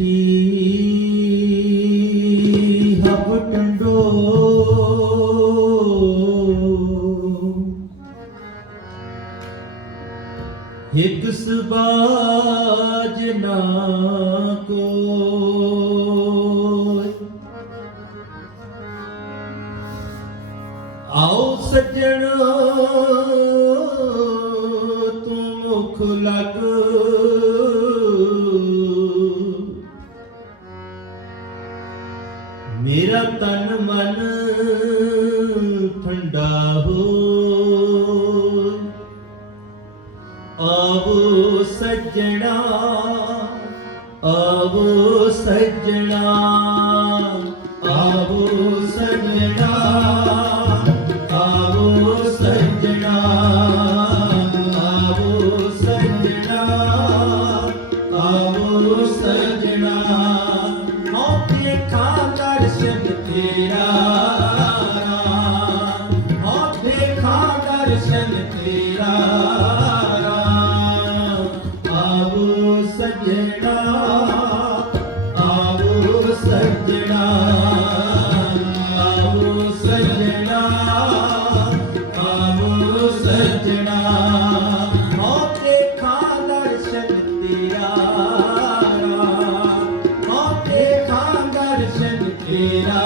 बैठी हब टंडो हिक सबाज ना को आओ सज्जन तू मुख लग मेरा तन मन ठंडा हो आवो सज्जना आवो सज्जना आवो सज्जना आवो सज्जना आवो सज्जना आवो सज्जना आओ देखा दर्शन तेरा आओ देखा दर्शन तेरा आवो सज्जना आवो सज्जना आवो सज्जना आवो सज्जना आओ देखा दर्शन तेरा आओ देखा दर्शन तेरा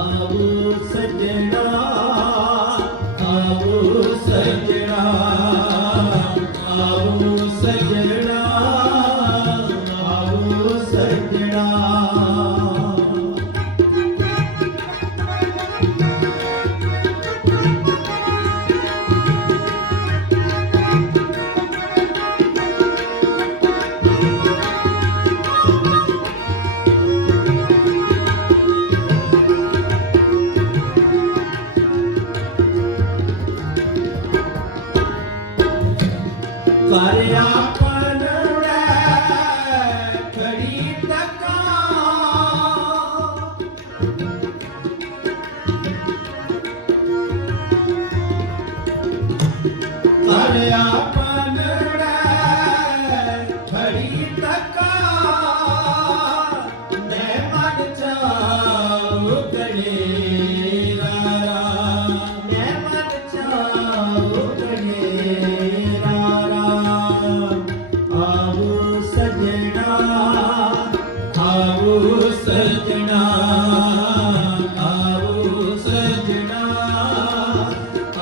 आवो सज्जना आवो सज्जना आवो सज्जना आवो सज्जना करया पनड़े खड़ी तका करया पनड़े खड़ी तका मैं मन चाऊ गणेरा मैं मन चाऊ गणेरा आवो सज्जना आवो सज्जना आवो सज्जना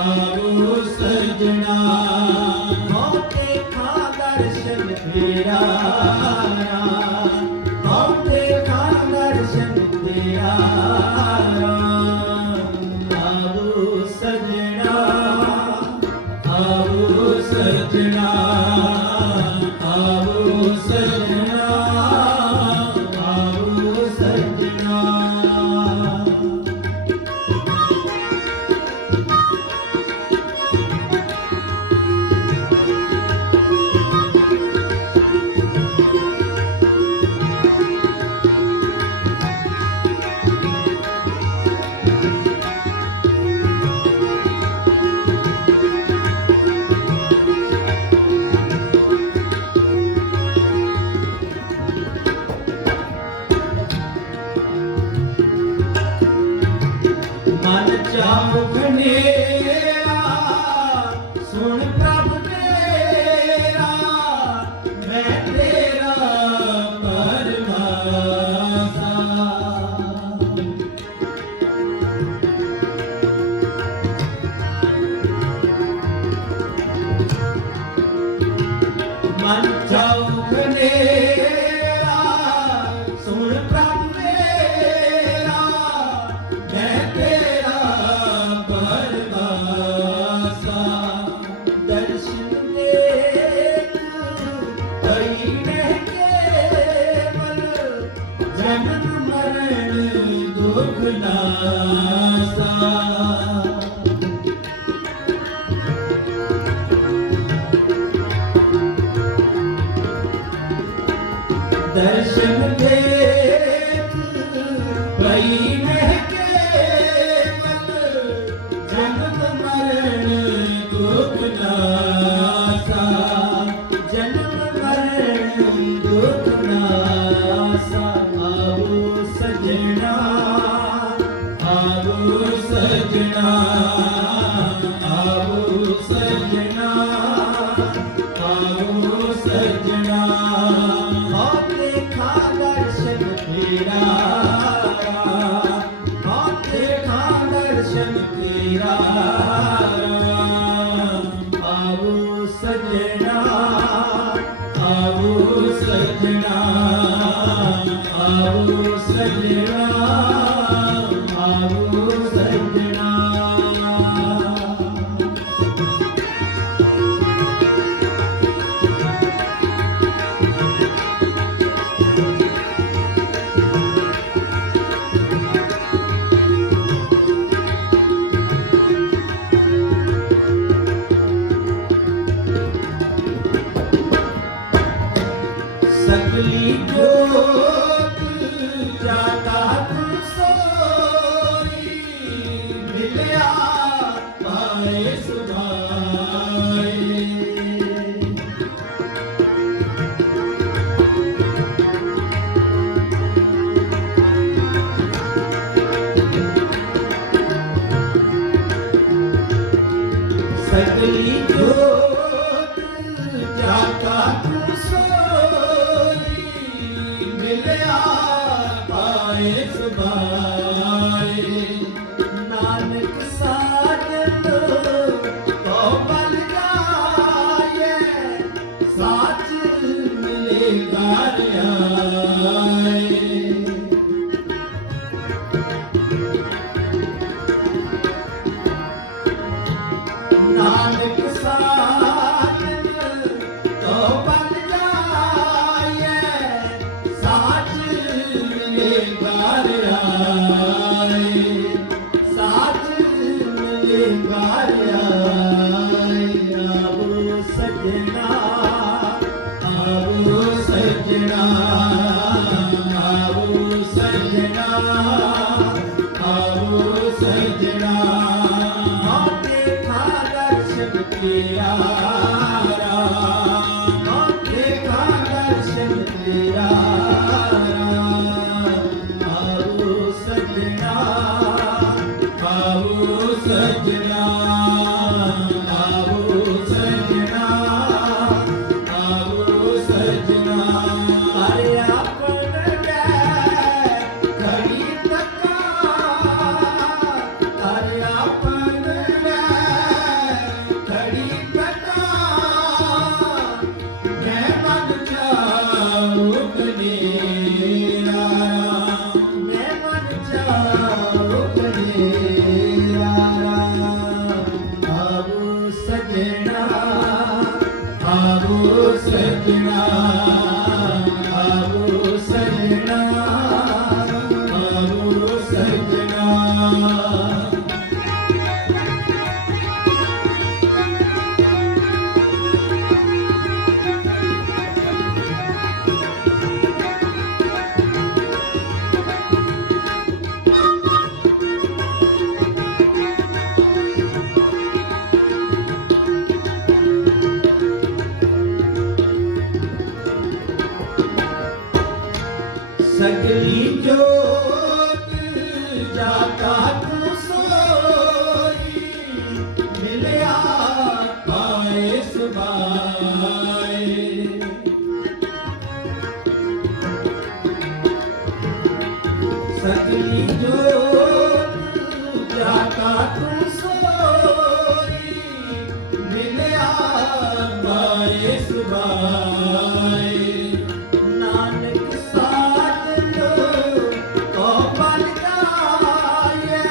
आवो सज्जना आओ देखा दर्शन तेरा आओ देखा दर्शन तेरा आवो सज्जना आवो सज्जना आवो सज्जना आवो सज्जना मन चाहु घनेरा सुन प्रभ तेरा मैं तेरा परवासा मन चाहु घनेरा सुन प्रभ तेरा मैं तेरा परवासा दर्शन देख कई रह केवल जन्म मरण दुख नासा दर्शन देख कई रह केवल जन्म मरण दुख नासा जन्म मरण सजना आओ सजना आओ सजना आओ सजना सकली जोत जाता तुम सोई मिलया पाए सुभाए सकली जोत जाता तुम सोई मिलया पाए सुभाए नानक साजन तो बल जाए साच मिलेगा आए नानक साजन तो बन जाए साच मिलेगा आए साच मिलेगा आए आओ सजना आओ सजना आओ सजना आओ सजना देखा दर्शन तेरा देखा दर्शन तेरा आओ सजना आओ सजना आओ सजना आओ सजना अरे अपन घड़ी तका अरे अपन घड़ी तका मैं मन जाऊं कनेरा मैं मन जाऊं कनेरा आओ सजना आओ सजना आओ सजना आओ सजना सकली जोत जाता तू सोई मिलया पाए सुभाए सकली जोत जाता तू सोई मिलया पाए सुभाए नानक साजन तो बन जाए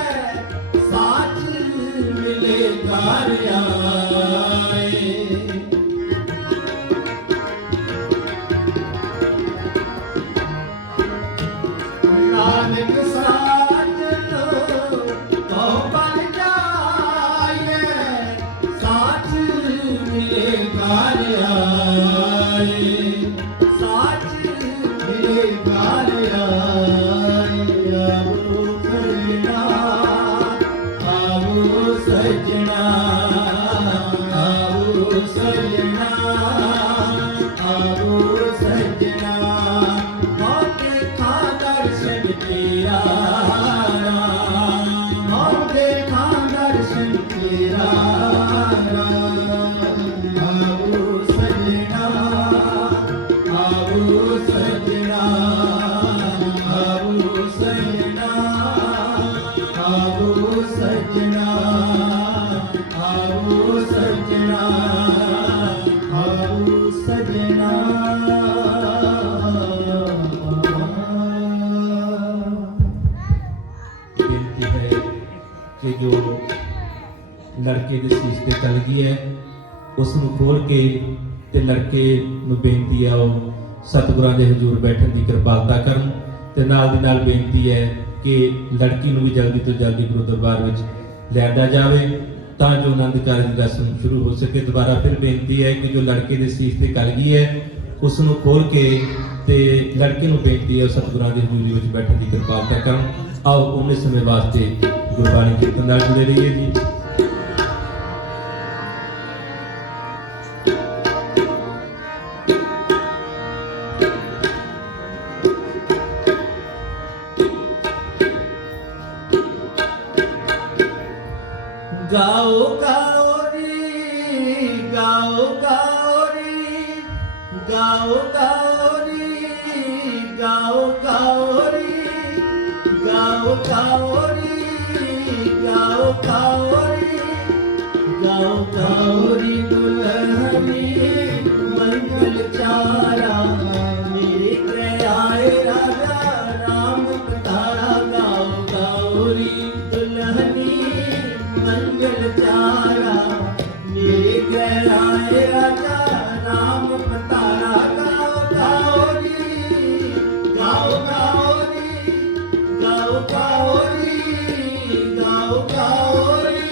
साच मिलेगा आए नानक साजन तो बन जाए साच मिलेगा आए साच मिलेगा आए आओ सजना आओ सजना आओ सजना आओ देखा दर्शन तेरा आओ देखा दर्शन तेरा आओ सजना आओ सजना आओ सजना आओ सजना आओ सजना ਤੇ ਕਲਗੀ ਹੈ ਉਸ ਨੂੰ ਖੋਲ ਕੇ ਤੇ ਲੜਕੇ ਨੂੰ ਬੇਨਤੀ ਹੈ ਉਹ ਸਤਿਗੁਰਾਂ ਦੇ ਹਜ਼ੂਰ ਬੈਠਣ ਦੀ ਕਿਰਪਾਲਤਾ ਕਰਨ ਤੇ ਨਾਲ ਦੀ ਨਾਲ ਬੇਨਤੀ ਹੈ ਕਿ ਲੜਕੀ ਨੂੰ ਵੀ ਜਲਦੀ ਤੋਂ ਜਲਦੀ ਗੁਰੂ ਦਰਬਾਰ ਵਿੱਚ ਲਿਆਂਦਾ ਜਾਵੇ ਤਾਂ ਜੋ ਆਨੰਦ ਕਾਰਜ ਦੀ ਰਸਮ ਸ਼ੁਰੂ ਹੋ ਸਕੇ। ਦੁਬਾਰਾ ਫਿਰ ਬੇਨਤੀ ਹੈ ਕਿ ਜੋ ਲੜਕੇ ਦੇ ਸੀਸ ਤੇ ਕਲਗੀ ਹੈ ਉਸ ਨੂੰ ਖੋਲ ਕੇ ਤੇ ਲੜਕੇ ਨੂੰ ਬੇਨਤੀ ਹੈ ਸਤਿਗੁਰਾਂ ਦੀ ਹਜ਼ੂਰੀ ਵਿੱਚ ਬੈਠਣ ਦੀ ਕਿਰਪਾਲਤਾ ਕਰਨ। ਆਓ ਉਹਨੇ ਸਮੇਂ ਵਾਸਤੇ ਗੁਰਬਾਣੀ ਕੀਰਤਨ ਨਾਲ ਜੁੜੇ ਰਹੀਏ ਜੀ। गाओ गाओ रे गाओ गाओ रे गाओ गाओ रे गाओ गाओ रे गाओ गाओ रे गाओ गाओ रे गाओ गाओ रे दुल्हनी मंगल चारा मेरे गृह आए राजा राम पधारा। गाओ गाओ रे दुल्हनी मंगल चारा मेरे घर आए राजा राम पतारा। गाओ गाओ रे गाओ गाओ रे गाओ गाओ रे गाओ गाओ रे।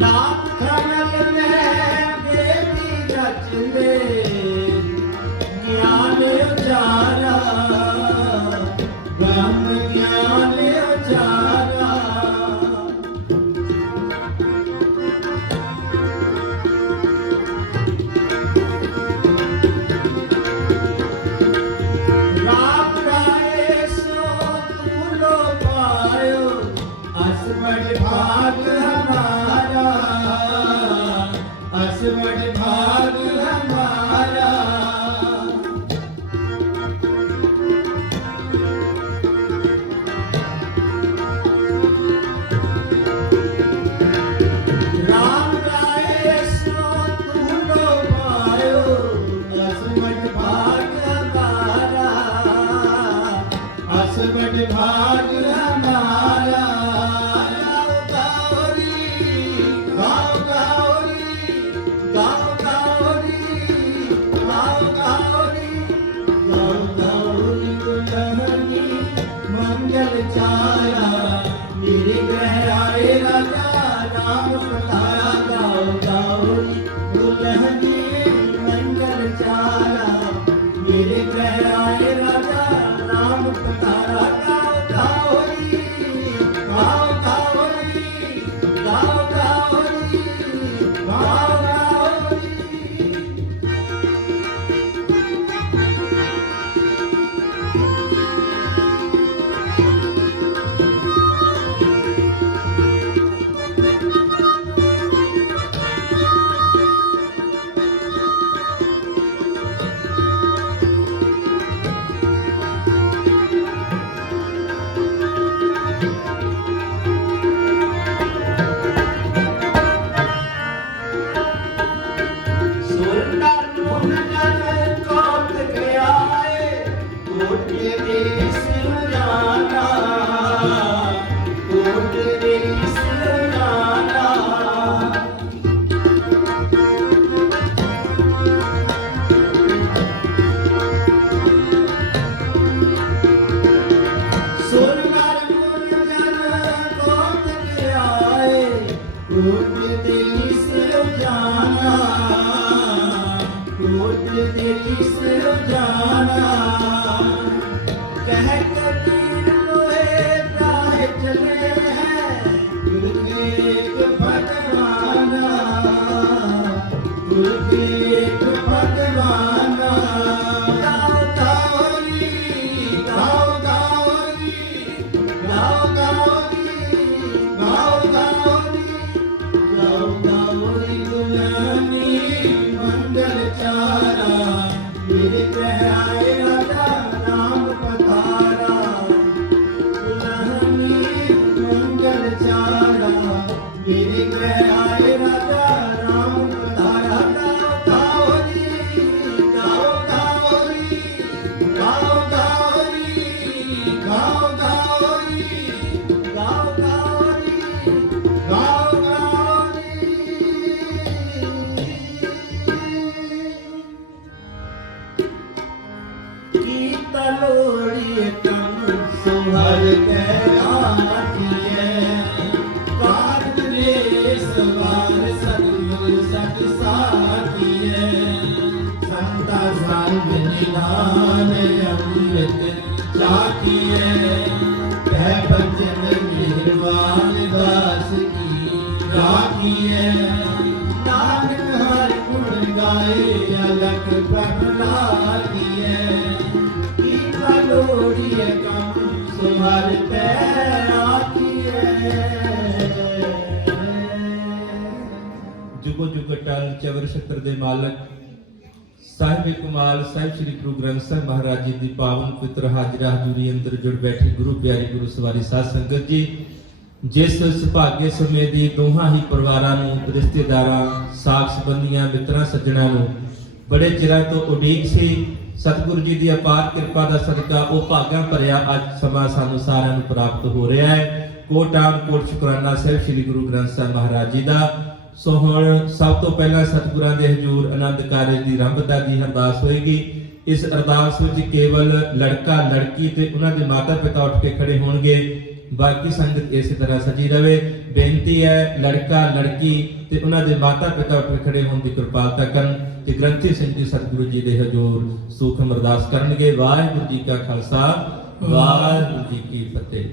नाम खनल में देवी रचने ज्ञान उजाला ब्रह्म ज्ञान उजाला राम राय सो तू लो पायो असमठ भाग हमारा असमठ भाग हमारा राम राय सो तू लो पायो असमठ भाग हमारा असमठ भाग हमारा गाओ गाओ री गाओ गाओ री गाओ गाओ री गाओ गाओ री दुल्हनी मंगल छाया मेरे ग्रह आए राजा नाम पताया गाओ गाओ री दुल्हनी मंगल छाया मेरे ग्रह आए राजा नाम पताया गाओ गाओ री गाओ गाओ री गाओ गाओ री गाओ गाओ री सोलना नून जन कोट के आए कोट देश जाना कोट देश जाना सोलना नून जन कोट के आए कोट देश जाना कोट देश जाना कह कबीर लोहे राह चले हैं गुरु भगवाना गुरु भगवाना गाओ गाओ री गाओ गाओ री गाओ गाओ री गाओ गाओ री गाओ गाओ री दुल्हनी मंगल चारा मेरे ग्रह आए राजा नाम पधारा दुल्हनी मंगल चारा मेरे ग्रह आए राजा नाम पधारा गाओ गाओ री गाओ गाओ री गाओ गाओ री गाओ गाओ री गाओ गाओ री गाओ गाओ री की तलोड़ी कम सुहर के आती है कारज रे सवार सतगुर सत साथी है संता साहिब निधान अमृत चाकी है कह बचन मेहरबान दास की राखी है नानक हर गुण गाए अलग प्रभलाती है की तलोड़ी कम सुहर पे आती है जुगो जुग अटल चवर छत्र दे मालक ਸਾਹਿਬ ਕਮਾਲ ਸਾਹਿਬ ਸ੍ਰੀ ਗੁਰੂ ਗ੍ਰੰਥ ਸਾਹਿਬ ਮਹਾਰਾਜ ਜੀ ਦੀ ਪਾਵਨ ਪਵਿੱਤਰ ਹਾਜ਼ਰਾ ਹਜ਼ੂਰੀ ਅੰਦਰ ਜੁੜ ਬੈਠੇ ਗੁਰੂ ਪਿਆਰੀ ਗੁਰੂ ਸਵਾਰੀ ਸਾਧ ਸੰਗਤ ਜੀ ਜਿਸ ਸੁਭਾਗੇ ਸਮੇਂ ਦੀ ਦੋਹਾਂ ਹੀ ਪਰਿਵਾਰਾਂ ਨੂੰ ਰਿਸ਼ਤੇਦਾਰਾਂ ਸਾਖ ਸੰਬੰਧੀਆਂ ਮਿੱਤਰਾਂ ਸੱਜਣਾਂ ਨੂੰ ਬੜੇ ਚਿਰਾਂ ਤੋਂ ਉਡੀਕ ਸੀ ਸਤਿਗੁਰੂ ਜੀ ਦੀ ਅਪਾਰ ਕਿਰਪਾ ਦਾ ਸਦਕਾ ਉਹ ਭਾਗਾਂ ਭਰਿਆ ਅੱਜ ਸਮਾਂ ਸਾਨੂੰ ਸਾਰਿਆਂ ਨੂੰ ਪ੍ਰਾਪਤ ਹੋ ਰਿਹਾ ਹੈ ਕੋਟਾਨ ਕੋਟ ਸ਼ੁਕਰਾਨਾ ਸਾਹਿਬ ਸ੍ਰੀ ਗੁਰੂ ਗ੍ਰੰਥ ਸਾਹਿਬ ਮਹਾਰਾਜ ਜੀ ਦਾ ਸੋ ਹੁਣ ਸਭ ਤੋਂ ਪਹਿਲਾਂ ਸਤਿਗੁਰਾਂ ਦੇ ਹਜ਼ੂਰ ਆਨੰਦ ਕਾਰਜ ਦੀ ਆਰੰਭਤਾ ਦੀ ਅਰਦਾਸ ਹੋਏਗੀ ਇਸ ਅਰਦਾਸ ਵਿੱਚ ਕੇਵਲ ਲੜਕਾ ਲੜਕੀ ਤੇ ਉਹਨਾਂ ਦੇ ਮਾਤਾ ਪਿਤਾ ਉੱਠ ਕੇ ਖੜੇ ਹੋਣਗੇ ਬਾਕੀ ਸੰਗਤ ਇਸੇ ਤਰ੍ਹਾਂ ਸਜੀ ਰਵੇ। ਬੇਨਤੀ ਹੈ ਲੜਕਾ ਲੜਕੀ ਤੇ ਉਹਨਾਂ ਦੇ ਮਾਤਾ ਪਿਤਾ ਉੱਠ ਖੜੇ ਹੋਣ ਦੀ ਕਿਰਪਾਲਤਾ ਕਰਨ ਤੇ ਗ੍ਰੰਥੀ ਸਿੰਘ ਜੀ ਸਤਿਗੁਰੂ ਜੀ ਦੇ ਹਜ਼ੂਰ ਸੂਖਮ ਅਰਦਾਸ ਕਰਨਗੇ। ਵਾਹਿਗੁਰੂ ਜੀ ਕਾ ਖਾਲਸਾ, ਵਾਹਿਗੁਰੂ ਜੀ ਕੀ ਫਤਿਹ।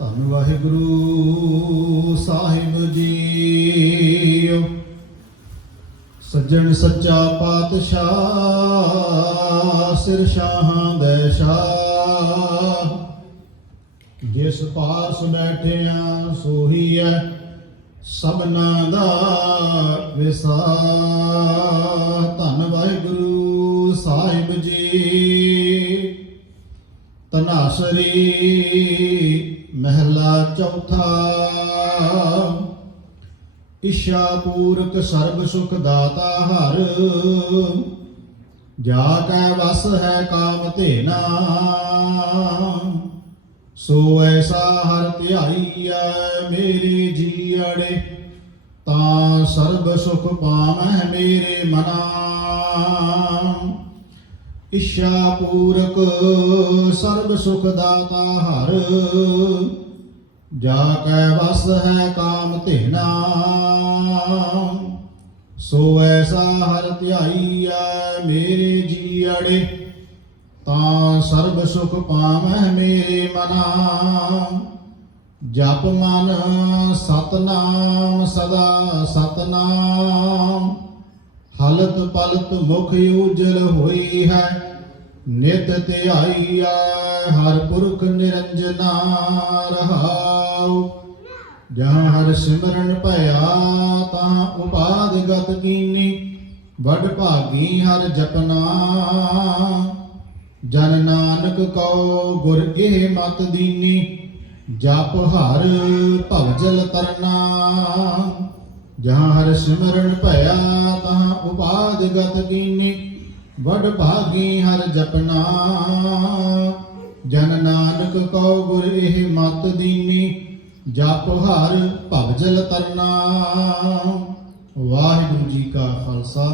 ਧੰਨ ਵਾਹਿਗੁਰੂ ਸਾਹਿਬ ਜੀਓ। ਸੱਜਣ ਸੱਚਾ ਪਾਤਸ਼ਾਹ ਸਿਰ ਸ਼ਾਹਾਂ ਦੇ ਸ਼ਾਹ, ਜਿਸ ਪਾਸ ਬੈਠਿਆ ਸੋਹੀ ਹੈ ਸਭਨਾ ਦਾ ਵਿਸਾਰ। ਧੰਨ ਵਾਹਿਗੁਰੂ ਸਾਹਿਬ ਜੀ। ਧਨਾਸਰੀ ਮਹਿਲਾ ਚੌਥਾ। ਇਸ਼ਾ ਪੂਰਕ ਸਰਬ ਸੁਖ ਦਾਤਾ ਹਰ, ਜਾ ਕੈ ਵਸ ਹੈ ਕਾਮ ਧੇਨਾ। ਸੋ ਐਸਾ ਹਰ ਧਿਆਈਐ ਮੇਰੇ ਜੀਅੜੇ, ਤਾਂ ਸਰਬ ਸੁਖ ਪਾਵਹਿ ਮੇਰੇ ਮਨਾ। ਇਸ਼ਾ ਪੂਰਕ ਸਰਬ ਸੁਖ ਦਾਤਾ ਹਰ, ਜਾ ਕੈ ਵਸ ਹੈ ਕਾਮ ਧੇਨਾ। ਸੋ ਐਸਾ ਹਰ ਧਿਆਈਐ ਮੇਰੇ ਜੀਅੜੇ, ਤਾਂ ਸਰਬ ਸੁਖ ਪਾਵਹਿ ਮੇਰੇ ਮਨਾ। ਜਪ ਮਨ ਸਤਨਾਮ ਸਦਾ ਸਤਨਾਮ, ਹਲਤ ਪਲਤ ਮੁਖ ਉਜਲ ਹੋਈ ਹੈ। ਨਿਤ ਧਿਆਈਐ ਹਰ ਪੁਰਖ ਨਿਰੰਜਨਾ ਰਹਾਉ। ਜਹਾਂ ਹਰ ਸਿਮਰਨ ਭਇਆ ਤਾਂ ਉਪਾਦ ਗਤ ਕੀਨੀ, ਵਡ ਭਾਗੀ ਹਰ ਜਪਨਾ। ਜਨ ਨਾਨਕ ਕਉ ਗੁਰ ਇਹ ਮਤ ਦੀਨੀ, ਜਪ ਹਰ ਭਵਜਲ ਤਰਨਾ। ਜਹਾਂ ਹਰ ਸਿਮਰਨ ਭਇਆ ਤਹਾਂ ਉਪਾਦ ਗਤ ਕੀਨੀ, ਵਡ ਭਾਗੀ ਹਰ ਜਪਨਾ। ਜਨ ਨਾਨਕ ਕਉ ਗੁਰ ਇਹ ਮਤ ਦੀਨੀ, ਜਪ ਹਰ ਭਵਜਲ ਤਰਨਾ। ਵਾਹਿਗੁਰੂ ਜੀ ਕਾ ਖਾਲਸਾ,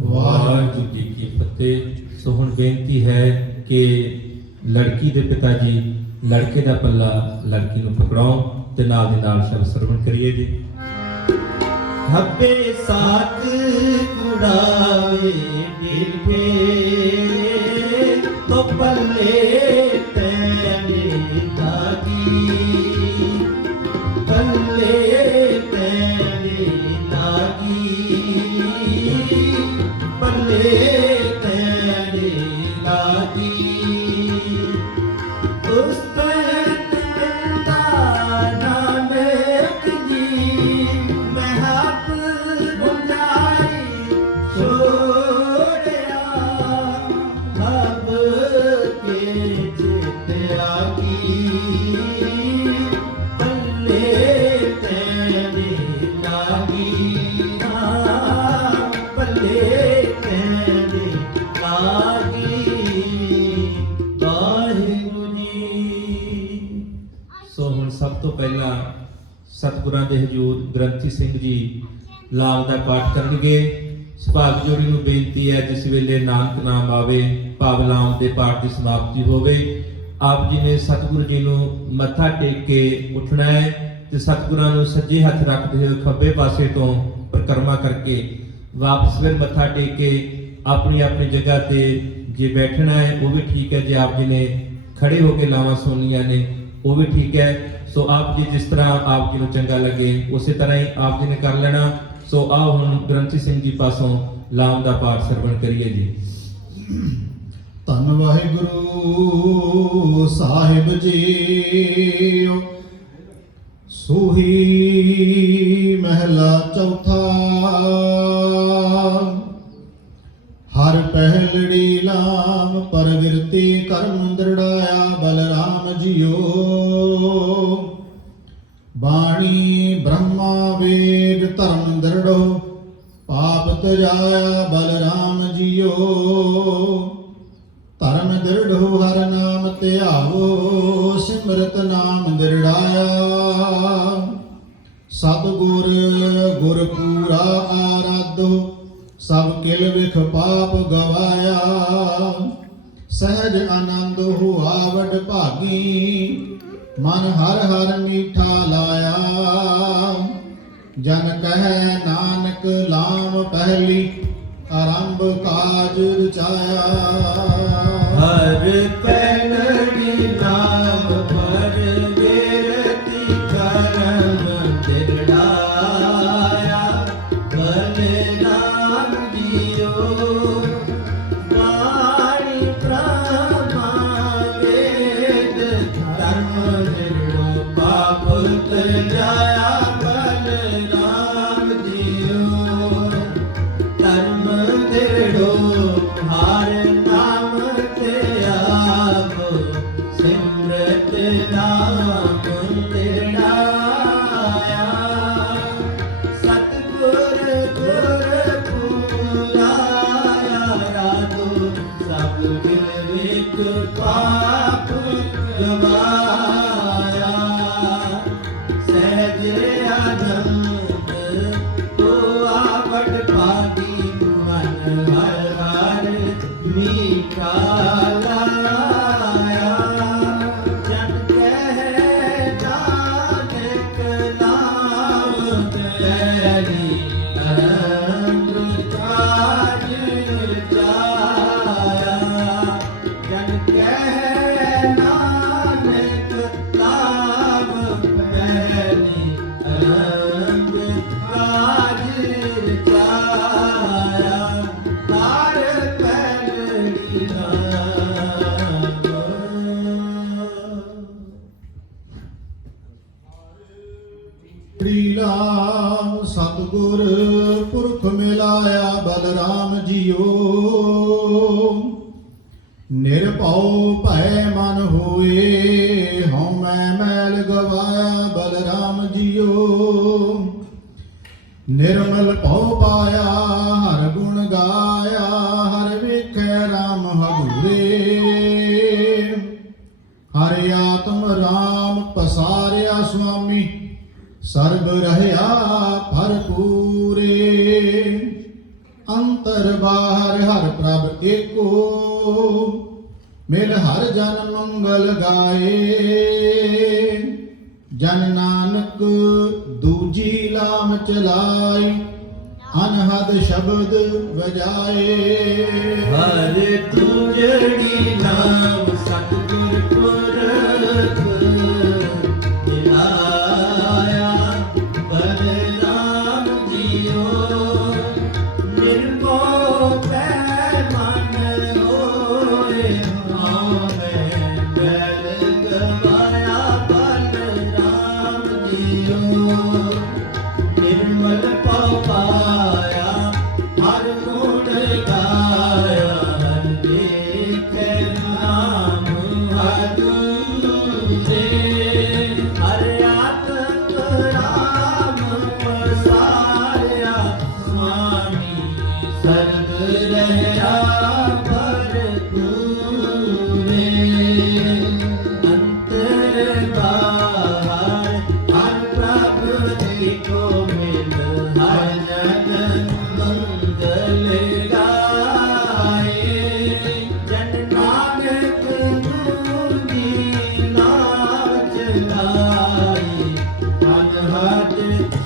ਵਾਹਿਗੁਰੂ ਜੀ ਕੀ ਫਤਿਹ। ਸੋ ਹੁਣ ਬੇਨਤੀ ਹੈ ਕਿ ਲੜਕੀ ਦੇ ਪਿਤਾ ਜੀ ਲੜਕੇ ਦਾ ਪੱਲਾ ਲੜਕੀ ਨੂੰ ਪਕੜਾਉ ਤੇ ਨਾਲ ਦੇ ਨਾਲ ਸ਼ਬਦ ਸਰਵਣ ਕਰੀਏ ਜੀ। ਹੱਬੇ ਸਾਥ ਕੁੜਾਵੇ ਬਿਰਖੇ, ਤੋ ਪੱਲੇ ਤੇਰੇ ਲਾਗੀ। ਪੱਲੇ ਤੇਰੇ ਲਾਗੀ, ਪੱਲੇ ਤੇਰੇ ਲਾਗੀ। ਉਸ Yeah. ਤੇਰੇ ਲਾਗੀ ਹਾਂ ਪੱਲੇ ਤੇਰੇ ਲਾਗੀ ਵਾਹਿਗੁਰੂ ਜੀ। ਸੋ ਹੁਣ ਸਭ ਤੋਂ ਪਹਿਲਾਂ ਸਤਿਗੁਰਾਂ ਦੇ ਹਜ਼ੂਰ ਗ੍ਰੰਥੀ ਸਿੰਘ ਜੀ ਲਾਭ ਦਾ ਪਾਠ ਕਰਨਗੇ। ਸੁਭਾਗ ਜੋੜੀ ਨੂੰ ਬੇਨਤੀ ਹੈ ਜਿਸ ਵੇਲੇ ਨਾਨਕ ਨਾਮ ਆਵੇ ਭਾਵ ਲਾਮ ਦੇ ਪਾਠ ਦੀ ਸਮਾਪਤੀ ਹੋਵੇ ਆਪ ਜੀ ਨੇ ਸਤਿਗੁਰੂ ਜੀ ਨੂੰ ਮੱਥਾ ਟੇਕ ਕੇ ਉੱਠਣਾ ਹੈ ਤੇ ਸਤਿਗੁਰਾਂ ਨੂੰ ਸੱਜੇ ਹੱਥ ਰੱਖਦੇ ਹੋਏ ਖੱਬੇ ਪਾਸੇ ਤੋਂ ਪਰਿਕਰਮਾ ਕਰਕੇ ਵਾਪਸ ਫਿਰ ਮੱਥਾ ਟੇਕ ਕੇ ਆਪਣੀ ਆਪਣੀ ਜਗ੍ਹਾ ਤੇ ਜੇ ਬੈਠਣਾ ਹੈ ਉਹ ਵੀ ਠੀਕ ਹੈ, ਜੇ ਆਪ ਜੀ ਨੇ ਖੜੇ ਹੋ ਕੇ ਲਾਵਾਂ ਸੁਣਨੀਆਂ ਨੇ ਉਹ ਵੀ ਠੀਕ ਹੈ। ਸੋ ਆਪ ਜੀ ਜਿਸ ਤਰ੍ਹਾਂ ਆਪ ਜੀ ਨੂੰ ਚੰਗਾ ਲੱਗੇ ਉਸੇ ਤਰ੍ਹਾਂ ਹੀ ਆਪ ਜੀ ਨੇ ਕਰ ਲੈਣਾ। ਸੋ ਆਓ ਹੁਣ ਗ੍ਰੰਥੀ ਸਿੰਘ ਜੀ ਪਾਸੋਂ ਲਾਮ ਦਾ ਪਾਠ ਸਰਵਣ ਕਰੀਏ ਜੀ। ਧੰਨ ਵਾਹਿਗੁਰੂ ਸਾਹਿਬ ਜੀ। ਸੋਹੀ ਮਹਿਲਾ ਚੌਥਾ। ਹਰ ਪਹਿਲੜੀ ਲਾਮ ਪਰਵਿਰਤੀ ਕਰਮ ਦ੍ਰਿੜਾਇਆ ਬਲਰਾਮ ਜੀਓ। ਬਾਣੀ ਬ੍ਰਹਮਾ ਵੇਦ ਧਰਮ ਦ੍ਰਿੜੋ ਪਾਪ ਤਜਾਇਆ ਬਲਰਾਮ ਜੀਓ। ਧਰਮ ਦ੍ਰਿੜੋ ਹਰ ਨਾਮ ਧਿਆਵੋ ਸਿਮਰਤ ਨਾਮ ਦ੍ਰਿੜਾਇਆ। ਸਤਿਗੁਰ ਗੁਰ ਪੂਰਾ ਆਰਾਧੋ ਸਭ ਕਿਲ ਵਿਖ ਪਾਪ ਗਵਾਇਆ। ਸਹਿਜ ਆਨੰਦ ਹੁਆ ਵਡ ਭਾਗੀ ਮਨ ਹਰ ਹਰ ਮੀਠਾ ਲਾਇਆ। ਜਨ ਕਹਿ ਨਾਨਕ ਲਾਮ ਪਹਿਲੀ ਆਰੰਭ ਕਾਜ ਰਚਾਇਆ। ਹਰ ਪਹਿਲੜੀ ਨਾਮ ਪਰ ਵਿਰਤੀ ਕਰਮ ਦ੍ਰਿੜਾਇਆ ਬਲਰਾਮ ਜੀਓ। ਬਾਣੀ ਬ੍ਰਹਮਾ ਵੇਦ ਧਰਮ ਦ੍ਰਿੜੋ ਪਾਪ ਤਜਾਇਆ ਬਲਰਾਮ ਜੀਓ। ਧਰਮ ਦ੍ਰਿੜੋ ਹਰ ਨਾਮ ਧਿਆਵੋ ਸਿਮਰਤ ਨਾਮ ਦ੍ਰਿੜਾਇਆ। ਸਤਿਗੁਰ ਗੁਰ ਪੂਰਾ ਆਰਾਧੋ ਸਭ ਕਿਲ ਵਿਖ ਪਾਪ ਗਵਾਇਆ। ਸਹਿਜ ਆਨੰਦ ਹੋਆ ਵਡ ਭਾਗੀ ਮਨ ਹਰ ਹਰ ਮੀਠਾ ਲਾਇਆ। ਜਨ ਕਹਿ ਨਾਨਕ ਨਾਮ ਤੇਰੀ ਅਰੰਗ ਕਾਜ ਰਚਾਇਆ। ਜਨ ਕਹਿ ਨਾਨਕ ਨਾਮ ਤੇਰੀ ਅਰੰਗ ਕਾਜ ਰਚਾਇਆ। ਹਰ ਪਹਿਲੜੀ ਲਾਮ ਸਤਿਗੁਰ ਪੁਰਖ ਮਿਲਾਇਆ ਬਲਰਾਮ ਜੀਓ। ਨਿਰਭਉ ਭੈ ਮਨ ਹੋਏ ਹਉਮੈ ਮੈਲ ਗਵਾਇਆ ਬਲਰਾਮ ਜੀਓ। ਨਿਰਮਲ ਭਉ ਪਾਇਆ ਹਰ ਗੁਣ ਗਾਇਆ ਹਰ ਵੇਖੈ ਰਾਮ ਹਦੂਰੇ। ਹਰਿ ਆਤਮ ਰਾਮ ਪਸਾਰਿਆ ਸੁਆਮੀ ਸਰਬ ਰਹਿਆ ਭਰਪੂਰੇ। ਅੰਤਰ ਬਾਹਰ ਹਰ ਪ੍ਰਭ ਏਕੋ ਮਿਲ ਹਰ ਜਨ ਮੰਗਲ ਗਾਏ। ਜਨ ਨਾਨਕ ਦੂਜੀ ਲਾਮ ਚਲਾਈ ਅਨਹਦ ਸ਼ਬਦ ਵਜਾਏ। ਹਰ ਤੁਝੜੀ ਨਾਮ ਸਤਿਗੁਰ ਪੁਰਖ ਮਿਲਾਇਆ ਬਲਰਾਮ ਜੀਓ। ਨਿਰਭਉ ਭੈ ਮਨ ਹੋਏ ਹਉਮੈ ਮੈਲ ਗਵਾਇਆ ਬਲਰਾਮ ਜੀਓ। ਨਿਰਮਲ ਭਉ ਪਾਇਆ ਹਰ ਗੁਣ ਗਾਇਆ ਹਰ ਵੇਖੈ ਨਾਮ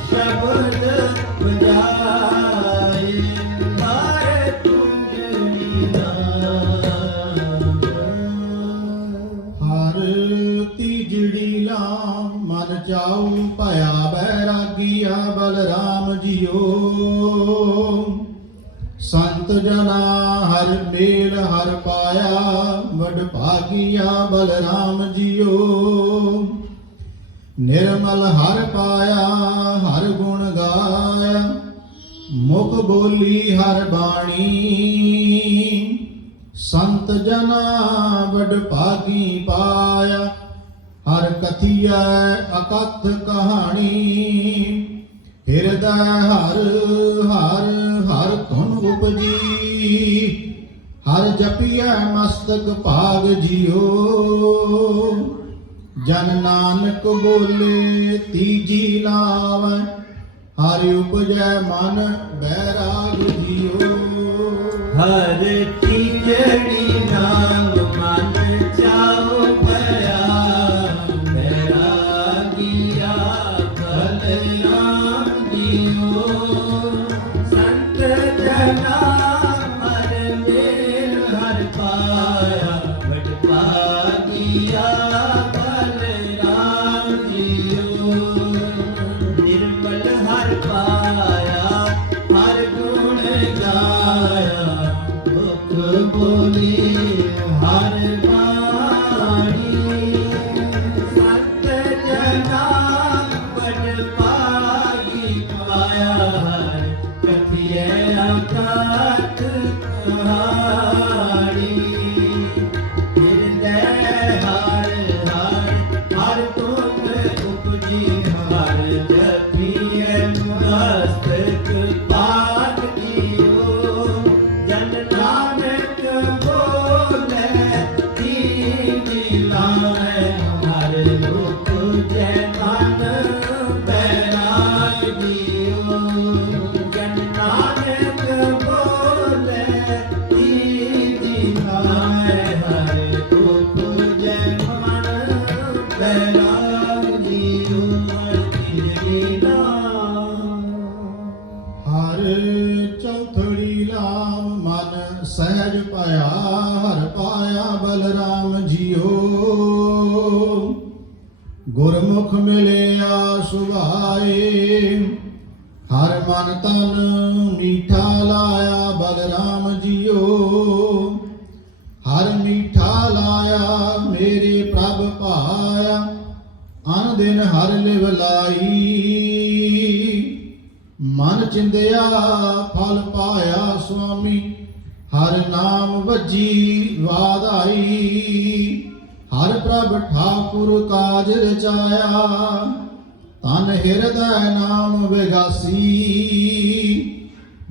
ਸ਼ਬਦ ਬਜਾਏ ਹਰ ਤੁਝੀ ਨਾਮ ਹਰ ਤੀਜੜੀ ਲਾਮ ਮਨ ਚਾਉ ਭਇਆ ਬੈਰਾਗੀਆ ਬਲਰਾਮ ਜੀਓ ਸੰਤ ਜਨਾ ਹਰ ਮੇਲ ਹਰ ਪਾਇਆ ਵਡ ਭਾਗੀਆ ਬਲਰਾਮ ਜੀਓ ਨਿਰਮਲ ਹਰ ਪਾਇਆ ਹਰ ਗੁਣ ਗਾਇਆ ਮੁਖ ਬੋਲੀ ਹਰ ਬਾਣੀ ਸੰਤ ਜਨਾ ਵਡ ਭਾਗੀ ਪਾਇਆ ਹਰ ਕਥੀਐ ਅਕਥ ਕਹਾਣੀ ਹਿਰਦੈ ਹਰ ਹਰ ਹਰ ਧੁਨ ਉਪਜੀ ਹਰ ਜਪੀਐ ਮਸਤਕ ਭਾਗ ਜੀਓ ਜਨ ਨਾਨਕ ਬੋਲੇ ਤੀਜੀ ਨਾਵ ਹਰ ਉਪਜੈ ਮਨ ਬੈਰਾਗ ਜੀਓ ਹਰ ਤੀਜੜੀ ਨਾਮ ਮਨ ਚਾਉ ਭਇਆ ਬੈਰਾਗੀਆ ਬਲਰਾਮ ਜੀਓ ਸੰਤ ਜਨਾ ਹਰ ਮੇਲ ਹਰ ਪਾਇਆ ਵਡ ਭਾਗੀਆ ਬਲਰਾਮ ਜੀਓ ਨਿਰਮਲ ਹਰ ਪਾਇਆ ਹਰ ਗੁਣ ਗਾਇਆ ਮੁਖ ਬੋਲੀ ਹਰ ਬਾਣੀ ਸੰਤ ਜਨਾ ਬੜ ਪਾਈ ਪਾਇਆ ਹਰ ਕਥੀਐ ਅਕਾਤ ਕਹਾਣੀ ਹਿਰਦੈ ਹਰ ਹਰ ਹਰ ਤੁਮ ਉਪਜੀ ਹਰ ਜਪੀਐ ਮਸਤਕ ਪਾਗ ਜੀਓ ਜਨ ਨਾਨਕ ਬੋਲੇ ਤੀਜੀ ਲਾਵੈ ਹਰ ਰੂਪ ਜੈ ਮਨ ਬੈਰਾਗ ਜੀਓ ਜਨ ਨਾਨਕ ਬੋਲੇ ਤੀਜੀ ਲਾਵੈ ਹਰ ਰੂਪ ਜੈ ਮਨ ਬੈਰਾਗ ਜੀਓ ਹਰ ਤੀਜੀ ਨਾਮ ਹਰ ਚੌਥੜੀ ਲਾਮ ਮਨ ਸਹਿਜ ਪਾਇਆ ਹਰ ਪਾਇਆ ਬਲਰਾਮ ਜੀਓ ਗੁਰਮੁਖ ਮਿਲਿਆ ਸੁਭਾਏ ਹਰ ਮਨ ਤਨ ਮੀਠਾ ਲਾਇਆ ਬਲਰਾਮ ਜੀਓ ਹਰ ਮੀਠਾ ਲਾਇਆ ਮੇਰੇ ਪ੍ਰਭ ਭਾਇਆ ਅਨ ਦਿਨ ਹਰ ਲਿਵ ਲਾਈ ਮਨ ਚਿੰਦਿਆ ਫਲ ਪਾਇਆ ਸੁਆਮੀ ਹਰ ਨਾਮ ਵੱਜੀ ਵਾਧਾਈ ਹਰ ਪ੍ਰਭ ਠਾਕੁਰ ਕਾਜ ਰਚਾਇਆ ਤਨ ਹਿਰਦੈ ਨਾਮ ਵਿਗਾਸੀ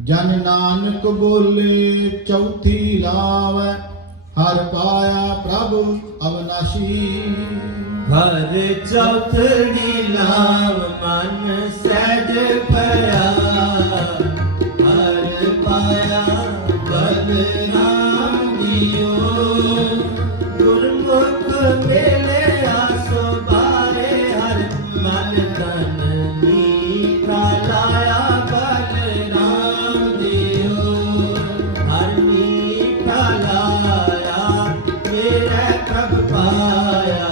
ਜਨ ਨਾਨਕ ਬੋਲੇ ਚੌਥੀ ਲਾਵੈ ਹਰ ਪਾਇਆ ਪ੍ਰਭ ਅਵਨਾਸ਼ੀ ਹਰ ਚੌਥੜੀ ਨਾਮ ਮਨ ਸਹਿਜ ਭਇਆ ਹਰ ਪਾਇਆ ਬਲਰਾਮ ਜੀਓ ਗੁਰਮੁਖ ਮਿਲਿਆ ਸੁਭਾਏ ਹਰ ਮਨ ਤਨ ਮੀਠਾ ਲਾਇਆ ਬਲਰਾਮ ਜੀਓ ਹਰ ਮੀਠਾ ਲਾਇਆ ਮੇਰੇ ਪ੍ਰਭ ਪਾਇਆ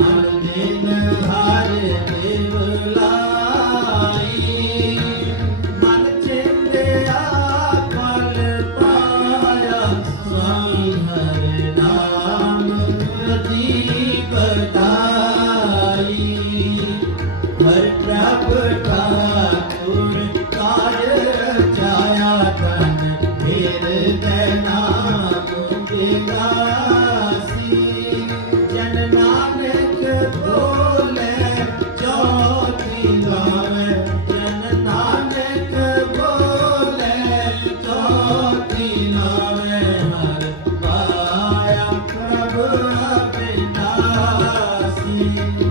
ਅਨ ਦਿਨ ਹਰ ਦੇਵ ਲਾਈ ਮਨ ਚਿੰਦਿਆ ਫਲ ਪਾਇਆ ਸਵਾਮੀ ਹਰ ਨਾਮ ਦੀ ਬਤਾਈ ਹਰ ਪ੍ਰਭ ਠਾਕੁਰ ਕਾਜ ਰਚਾਇਆ ਤਨ ਹਿਰਦੈ ਨਾਮ ਵਿਗਾਸੀ ਜਨ ਨਾਨਕ ਬੋਲੇ ਚੌਥੀ ਲਾਵੈ ਜਨ ਨਾਨਕ ਬੋਲੇ ਚੌਥੀ ਲਾਵੈ ਹਰ ਪਾਇਆ ਪ੍ਰਭ ਅਬਿਨਾਸੀ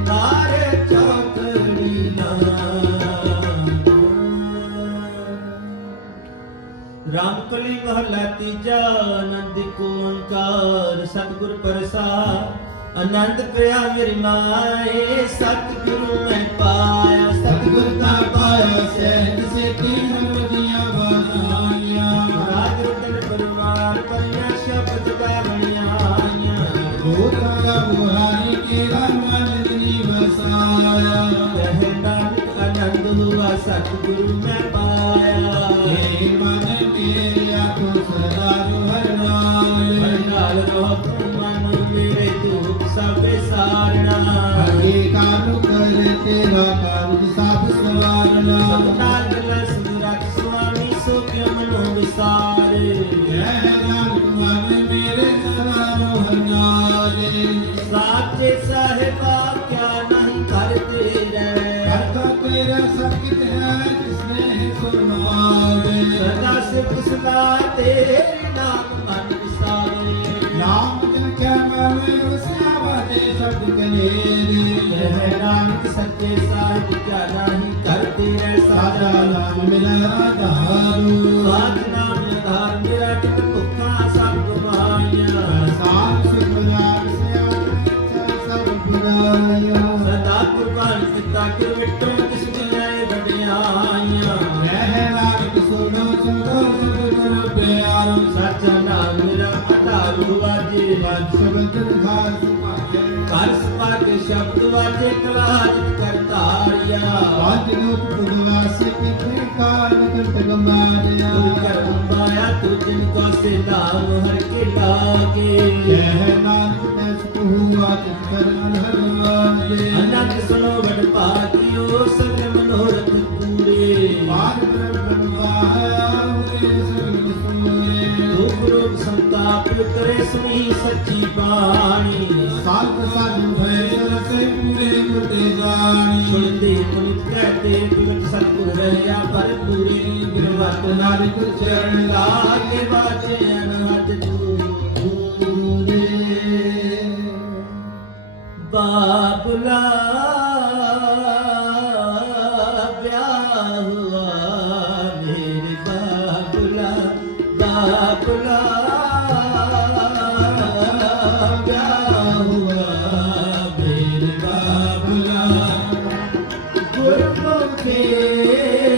ਹਰ ਚੌਥੜੀ ਰਾਮ ਕਲੀ ਮਹਲਾ ਤੀਜਾ ਆਨੰਦ ਇੱਕ ਓੰਕਾਰ ਸਤਿਗੁਰ ਪ੍ਰਸਾਦ ਆਨੰਦ ਪਿਆ ਮੇਰੀ ਮਾਏ ਸਤਿਗੁਰੂ ਮੈਂ ਪਾਇਆ ਸਤਿਗੁਰ ਦਾ सतगुरु मैं पाया। हे मन मेरे आखो सदा हर नाल हर नाल रहो तुम मन मेरे दुख सब सारना। आगे कानु कर तेरा कार्य सब सवारना सपना गला सुरत स्वामी सो क्यों मनो विसारे। जय नानक मन मेरे सदा हर नाल साचे साहिबा क्या नहीं करते रहे। करता तेरा सकित है किसने सुनवावे सदा से पुसला तेरे नाम मन विसारे। नाम जन क्या मावे उसे आवाजे शब्द कनेरे है नानक सच्चे साहिब क्या नहीं करते रहे। साजा नाम मिला आधारू साच नाम आधार मेरा टिक भुखा सब गुमाया। साथ सुखदार से आगे सब बुराया सदा कुर्बान किता कि विटो किस गए वडियाइया। रह नानक सुनो सुनो सुनो प्यारो सच्चा नाम मेरा अटारू वाजे। शब्द घार सुपाए कर सपाके शब्द वाजे कलाज करतारिया। आज लोक भगवास के काल कंठ गमारिया तुझ कर माया तुझ को से नाम हर के लागे। यह नानक दस हुआ कर हर वाजे अनंत सुनो बड़ पागियो सगल मनोरथ पूरे। पार ब्रह्म वाहे सगल सुरे दुख रोग संताप करे सुनी सच्ची बाणी। साध साधु भय रसे पूरे मुते जानी सुनते पुनित कहते विगत सतगुर रहया पर पूरे। गुरवत नानक चरण लागे बाचे अनहद दूरे। बाबुला ब्याह हुआ मेरे बाबुला। बाबुला ब्याह हुआ मेरे बाबुला। गुरमुखे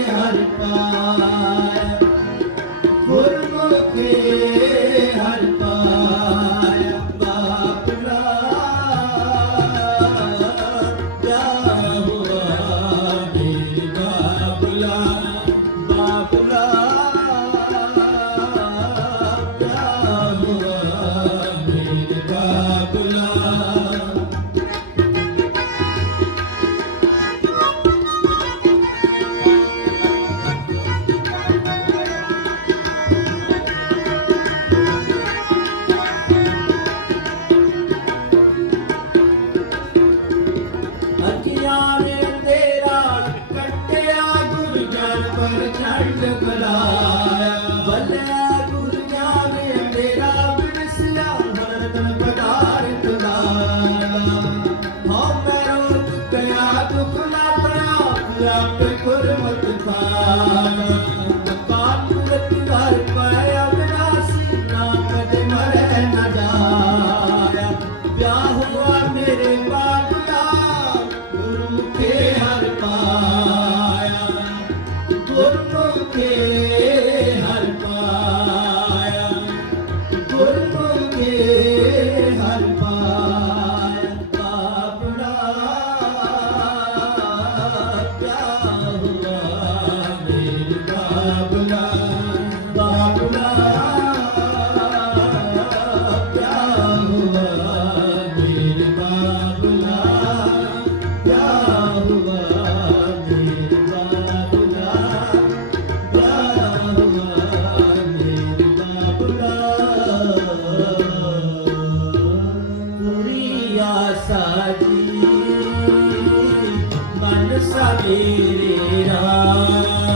हर पाया। गुरमुखे हर पाया। बाबुला ब्याह हुआ मेरे बाबुला। बाबुला ब्याह हुआ मेरे बाबुला। अखियां में तेरा कट्टिया गुरु ज्ञान पर चंड बुलाया। भले गुरु ज्ञान में तेरा बिरसिया बरतन पदार्थ लाया। हम रोग गया दुख ना पड़ा आप गुरमत पाया। कानूरत घर पाया विनाशी नाम दे मरे न जाया। ब्याह हुआ मेरे बाबुला गुरु के हर पाया। गुरु के हर पाया। गुरु के हर पाया। बाबुला ब्याह हुआ मेरे बाबुला। बाबुला ब्याह हुआ मेरे बाबुला। ब्याह हुआ मेरे बाबुला। ब्याह हुआ मेरे बाबुला। पूरी आशा जी मन सवेरे राम।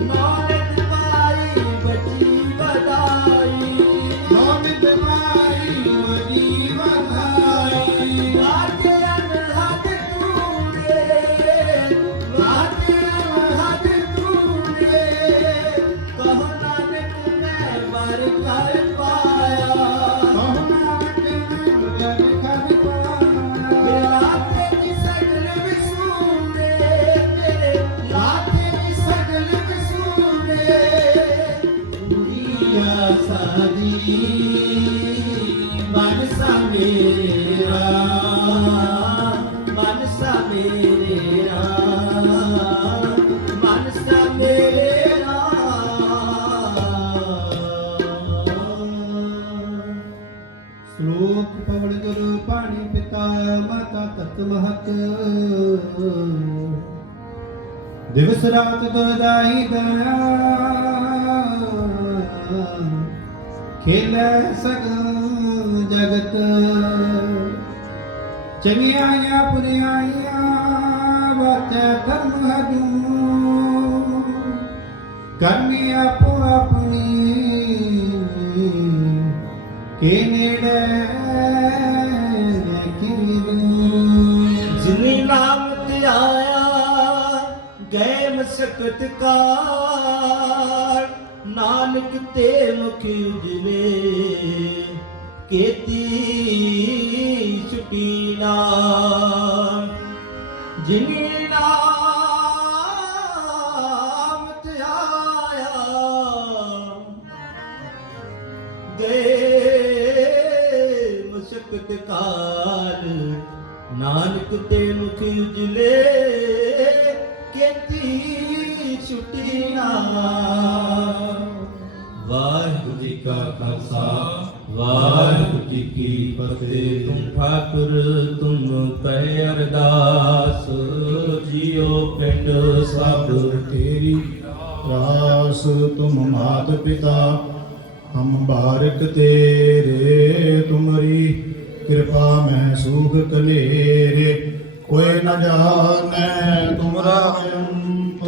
ਨਾਨਕ ਮਾਈ ਬਚੀ ਬਦਾਈ ਨਾਨਕ ਮਾਈ ਵਜੀ ਵਧਾਈ ਵਾਜੇ ਅਨਹਦ ਤੂਨੇ ਵਾਜੇ ਅਨਹਦ ਤੂਨੇ ਕਹੋ ਨਾਨਕ ਮੈਂ ਵਰ ਕਰ ਪਾਇਆ ਮੇਰੇ ਲਾਤੇ ਦੀ ਸਗਲ ਵਿਸੂਨੇ ਮੇਰੇ ਲਾਤੇ ਦੀ ਸਗਲ ਵਿਸੂਨੇ ਦੁਨੀਆ ਸਾਦੀ ਮਨਸਾ ਮੇਰਾ ਮਨਸਾ ਮੇਰਾ ਮਨਸਾ ਮੇਰਾ ਸ਼ਲੋਕ ਪਵਨ ਗੁਰੂ ਪਾਣੀ ਪਿਤਾ ਮਾਤਾ ਤਤ ਮਹਤ ਦਿਵਸ ਰਾਤ ਦੁਇਦਾਈ ਦਇਆ ਖੇਲੇ ਸਗਲ ਜਗਤ ਚੰਗਿਆਈਆਂ ਪੁਰਿਆਈਆਂ ਵਾਚੈ ਕਰਮ ਹਜੂ ਕਰਮੀ ਆਪੋ ਆਪਣੀ ਕੇ ਨੇੜੇ ਜਿਨੀ ਨਾਮ ਧਿਆਇਆ ਗਏ ਮਸਕਤ ਕਾਰ ਨਾਨਕ ਤੇ ਮੁਖ ਉਜਲੇ ਕੀਤੀ ਛੁਟੀ ਨਾਮ ਜਿਨੀ ਨਾਮ ਧਿਆਇਆ ਗਏ ਮਸਕਤ ਕਾਲ ਨਾਨਕ ਤੇ ਮੁਖ ਉਜਲੇ ਕੀਤੀ ਛੁਟੀ ਨਾਮ ਵਾਹਿਗੁਰੂ ਜੀ ਕਾ ਖਾਲਸਾ ਵਾਹਿਗੁਰੂ ਜੀ ਕੀ ਫਤਿਹ ਤੁਮ ਠਾਕੁਰ ਤੁਮ ਪੈ ਅਰਦਾਸ ਜੀਓ ਪਿੰਡ ਸਭ तेरी रास तुम मात पिता हम बारक तेरे तुमरी कृपा में सुख कलेरे कोई न जाने तुमरा अंत